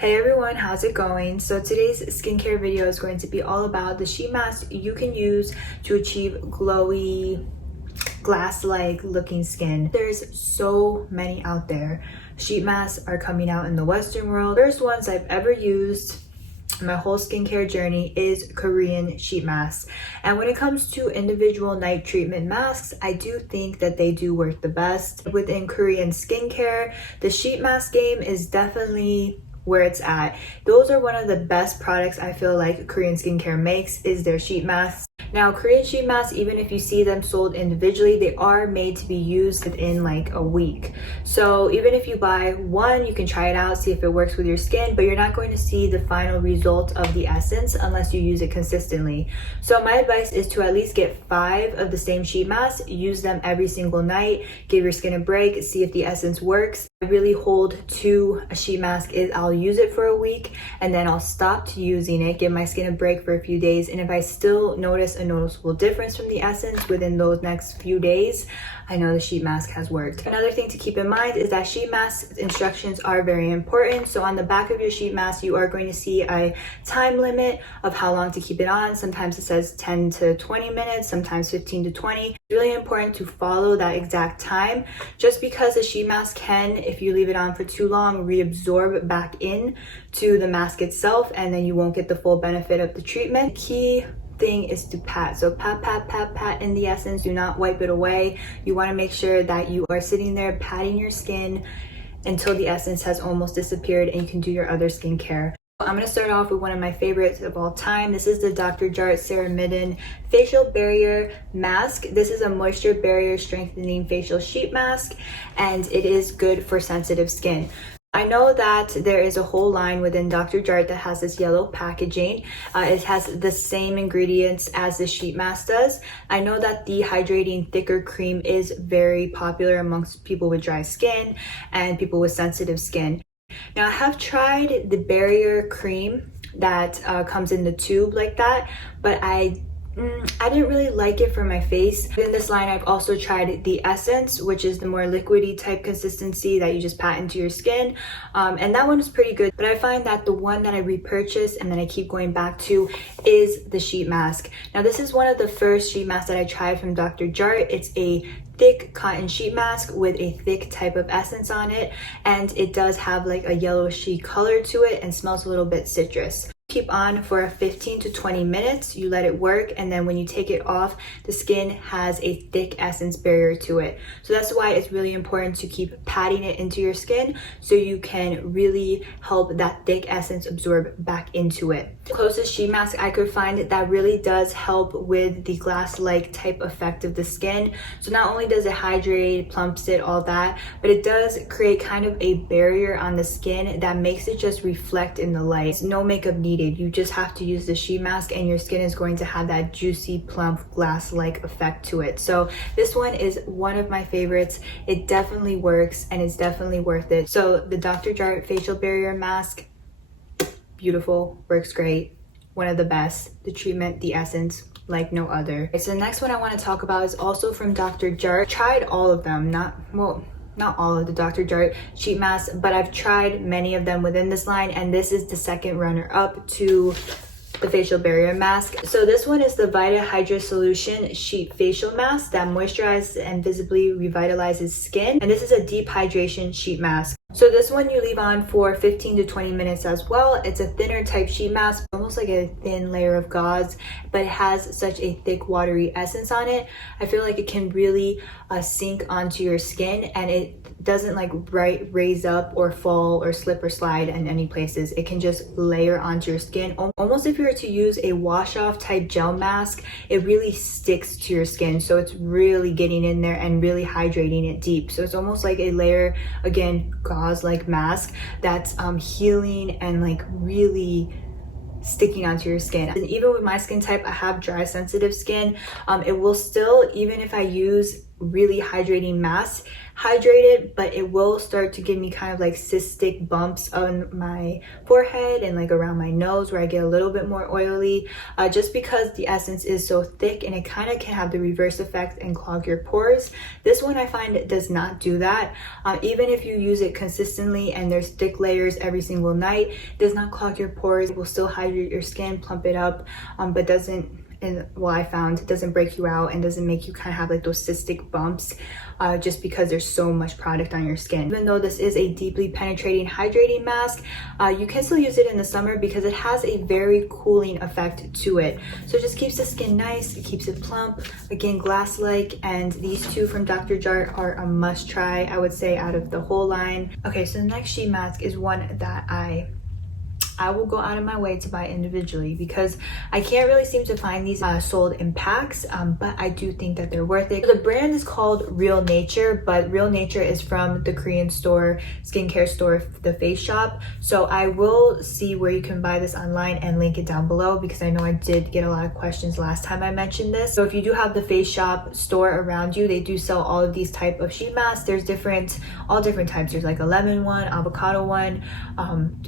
Hey everyone, how's it going? So today's skincare video is going to be all about the sheet mask you can use to achieve glowy, glass-like looking skin. There's so many out there. Sheet masks are coming out in the Western world. First ones I've ever used in my whole skincare journey is Korean sheet masks. And when it comes to individual night treatment masks, I do think that they do work the best. Within Korean skincare, the sheet mask game is definitely where it's at. Those are one of the best products I feel like Korean skincare makes is their sheet masks. Now, Korean sheet masks, even if you see them sold individually, they are made to be used within like a week. So even if you buy one, you can try it out, see if it works with your skin, but you're not going to see the final result of the essence unless you use it consistently. So my advice is to at least get 5 of the same sheet masks, use them every single night, give your skin a break, see if the essence works. I really hold to a sheet mask is I'll use it for a week and then I'll stop using it, give my skin a break for a few days, and if I still notice a noticeable difference from the essence within those next few days, I know the sheet mask has worked. Another thing to keep in mind is that sheet mask instructions are very important. So on the back of your sheet mask, you are going to see a time limit of how long to keep it on. Sometimes it says 10 to 20 minutes, sometimes 15 to 20. It's really important to follow that exact time, just because the sheet mask can, if you leave it on for too long, reabsorb back in to the mask itself, and then you won't get the full benefit of the treatment. Key thing is to pat. So pat in the essence. Do not wipe it away. You want to make sure that you are sitting there patting your skin until the essence has almost disappeared and you can do your other skincare. I'm going to start off with one of my favorites of all time. This is the Dr. Jart Ceramidin Facial Barrier Mask. This is a moisture barrier strengthening facial sheet mask, and it is good for sensitive skin. I know that there is a whole line within Dr. Jart that has this yellow packaging. It has the same ingredients as the sheet mask does. I know that the hydrating thicker cream is very popular amongst people with dry skin and people with sensitive skin. Now, I have tried the barrier cream that comes in the tube like that, but I didn't really like it for my face. In this line, I've also tried the essence, which is the more liquidy type consistency that you just pat into your skin, and that one is pretty good. But I find that the one that I repurchased and then I keep going back to is the sheet mask. Now, this is one of the first sheet masks that I tried from Dr. Jart. It's a thick cotton sheet mask with a thick type of essence on it, and it does have like a yellowishy color to it and smells a little bit citrus. Keep on for 15 to 20 minutes, you let it work, and then when you take it off, the skin has a thick essence barrier to it. So that's why it's really important to keep patting it into your skin so you can really help that thick essence absorb back into it. The closest sheet mask I could find that really does help with the glass-like type effect of the skin. So not only does it hydrate, plumps it, all that, but it does create kind of a barrier on the skin that makes it just reflect in the light. No makeup needed. You just have to use the sheet mask and your skin is going to have that juicy, plump, glass-like effect to it. So this one is one of my favorites. It definitely works and it's definitely worth it. So the Dr. Jart Facial Barrier Mask, beautiful, works great, one of the best. The treatment, the essence, like no other. Okay, so the next one I want to talk about is also from Dr. Jart. Tried all of them, not all of the Dr. Jart sheet masks, but I've tried many of them within this line, and this is the second runner-up to the facial barrier mask. So this one is the Vita Hydra Solution Sheet Facial Mask that moisturizes and visibly revitalizes skin, and this is a deep hydration sheet mask. So this one you leave on for 15 to 20 minutes as well. It's a thinner type sheet mask, almost like a thin layer of gauze, but it has such a thick watery essence on it. I feel like it can really sink onto your skin, and it doesn't like raise up or fall or slip or slide in any places. It can just layer onto your skin. Almost if you were to use a wash off type gel mask, it really sticks to your skin. So it's really getting in there and really hydrating it deep. So it's almost like a layer, again, gauze-like mask that's healing and like really sticking onto your skin. And even with my skin type, I have dry sensitive skin. It will still, even if I use really hydrating mask, hydrated, but it will start to give me kind of like cystic bumps on my forehead and like around my nose where I get a little bit more oily, just because the essence is so thick, and it kind of can have the reverse effect and clog your pores. This one I find it does not do that. Even if you use it consistently and there's thick layers every single night, it does not clog your pores. It will still hydrate your skin, plump it up, but doesn't, and well, I found it doesn't break you out and doesn't make you kind of have like those cystic bumps, just because there's so much product on your skin. Even though this is a deeply penetrating hydrating mask, you can still use it in the summer because it has a very cooling effect to it. So it just keeps the skin nice, it keeps it plump, again glass-like, and these two from Dr. Jart are a must try, I would say, out of the whole line. Okay, so the next sheet mask is one that I will go out of my way to buy individually because I can't really seem to find these sold in packs, but I do think that they're worth it. The brand is called Real Nature, but Real Nature is from the Korean store, skincare store, The Face Shop. So I will see where you can buy this online and link it down below because I know I did get a lot of questions last time I mentioned this. So if you do have the Face Shop store around you, they do sell all of these type of sheet masks. There's all different types. There's like a lemon one, avocado one,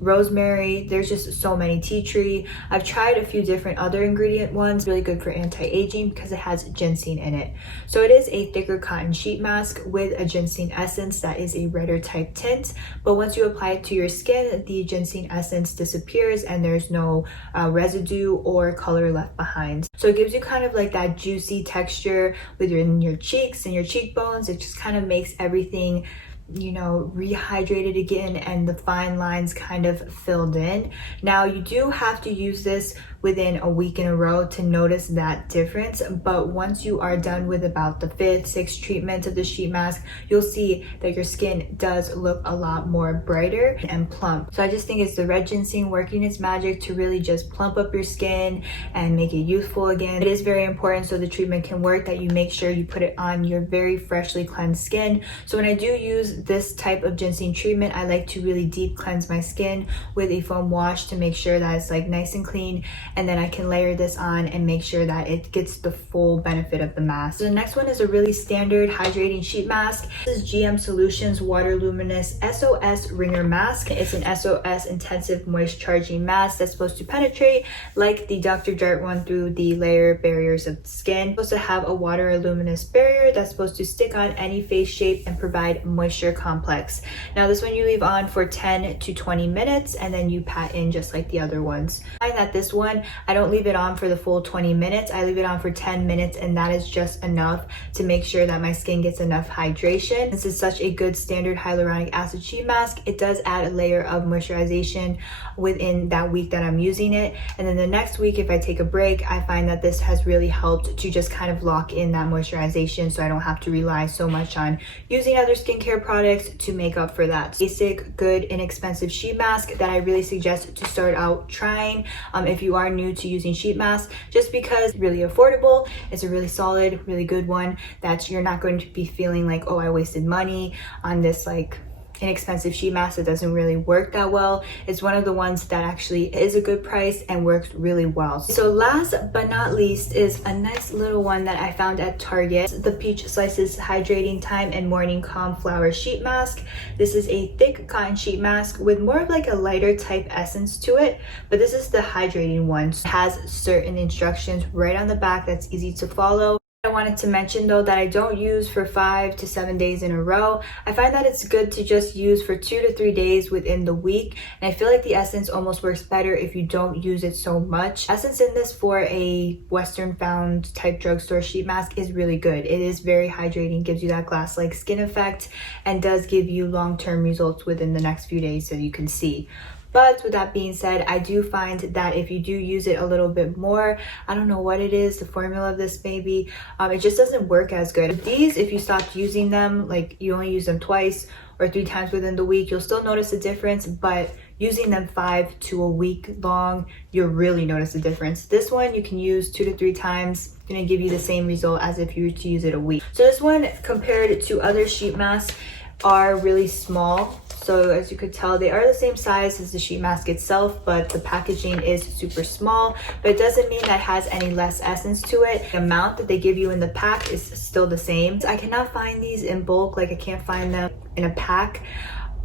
rosemary. There's just so many, tea tree. I've tried a few different other ingredient ones, really good for anti-aging because it has ginseng in it. So it is a thicker cotton sheet mask with a ginseng essence that is a redder type tint, but once you apply it to your skin, the ginseng essence disappears and there's no residue or color left behind. So it gives you kind of like that juicy texture with your cheeks and your cheekbones. It just kind of makes everything, you know, rehydrated again and the fine lines kind of filled in. Now you do have to use this within a week in a row to notice that difference, but once you are done with about the 5th, 6th treatment of the sheet mask, you'll see that your skin does look a lot more brighter and plump. So I just think it's the red ginseng working its magic to really just plump up your skin and make it youthful again. It is very important, so the treatment can work, that you make sure you put it on your very freshly cleansed skin. So when I do use this type of ginseng treatment, I like to really deep cleanse my skin with a foam wash to make sure that it's like nice and clean, and then I can layer this on and make sure that it gets the full benefit of the mask. So the next one is a really standard hydrating sheet mask. This is GM Solutions Water Luminous S.O.S Ringer Mask. It's an S.O.S intensive moist charging mask that's supposed to penetrate like the Dr. Jart one through the layer barriers of the skin. It's supposed to have a water luminous barrier that's supposed to stick on any face shape and provide moisture complex. Now this one you leave on for 10 to 20 minutes and then you pat in just like the other ones. I find that this one, I don't leave it on for the full 20 minutes. I leave it on for 10 minutes and that is just enough to make sure that my skin gets enough hydration. This is such a good standard hyaluronic acid sheet mask. It does add a layer of moisturization within that week that I'm using it. And then the next week, if I take a break, I find that this has really helped to just kind of lock in that moisturization so I don't have to rely so much on using other skincare products to make up for that. Basic, good, inexpensive sheet mask that I really suggest to start out trying if you are new to using sheet masks, just because it's really affordable. It's a really solid, really good one that you're not going to be feeling like, oh, I wasted money on this like inexpensive sheet mask that doesn't really work that well. It's one of the ones that actually is a good price and works really well. So last but not least is a nice little one that I found at Target. The Peach Slices Hydrating Time and Morning Calm Flower Sheet Mask. This is a thick cotton sheet mask with more of like a lighter type essence to it, but this is the hydrating one. It has certain instructions right on the back that's easy to follow. I wanted to mention though that I don't use for 5 to 7 days in a row. I find that it's good to just use for 2 to 3 days within the week, and I feel like the essence almost works better if you don't use it so much. Essence in this for a Western found type drugstore sheet mask is really good. It is very hydrating, gives you that glass-like skin effect, and does give you long-term results within the next few days, so you can see. But with that being said, I do find that if you do use it a little bit more, I don't know what it is, the formula of this maybe, it just doesn't work as good. These, if you stopped using them, like you only use them 2 or 3 times within the week, you'll still notice a difference, but using them 5 to a week long, you'll really notice a difference. This one you can use 2 to 3 times, gonna give you the same result as if you were to use it a week. So this one, compared to other sheet masks, are really small. So as you could tell, they are the same size as the sheet mask itself, but the packaging is super small. But it doesn't mean that it has any less essence to it. The amount that they give you in the pack is still the same. I cannot find these in bulk, like I can't find them in a pack.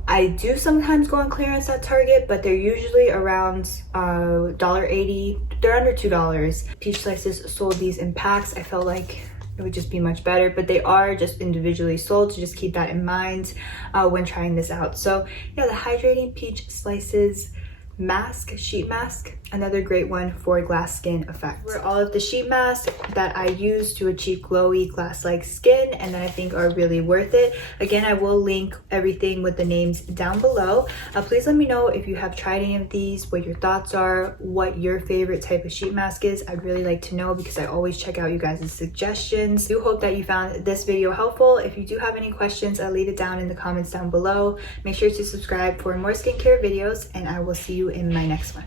I do sometimes go on clearance at Target, but they're usually around $1.80. They're under $2. Peach Slices sold these in packs. I felt like it would just be much better, but they are just individually sold, so just keep that in mind when trying this out. So yeah, the Hydrating Peach Slices mask, sheet mask, another great one for glass skin effect. For all of the sheet masks that I use to achieve glowy glass-like skin and that I think are really worth it. Again, I will link everything with the names down below. Please let me know if you have tried any of these, what your thoughts are, what your favorite type of sheet mask is. I'd really like to know because I always check out you guys' suggestions. I do hope that you found this video helpful. If you do have any questions, I'll leave it down in the comments down below. Make sure to subscribe for more skincare videos, and I will see you in my next one.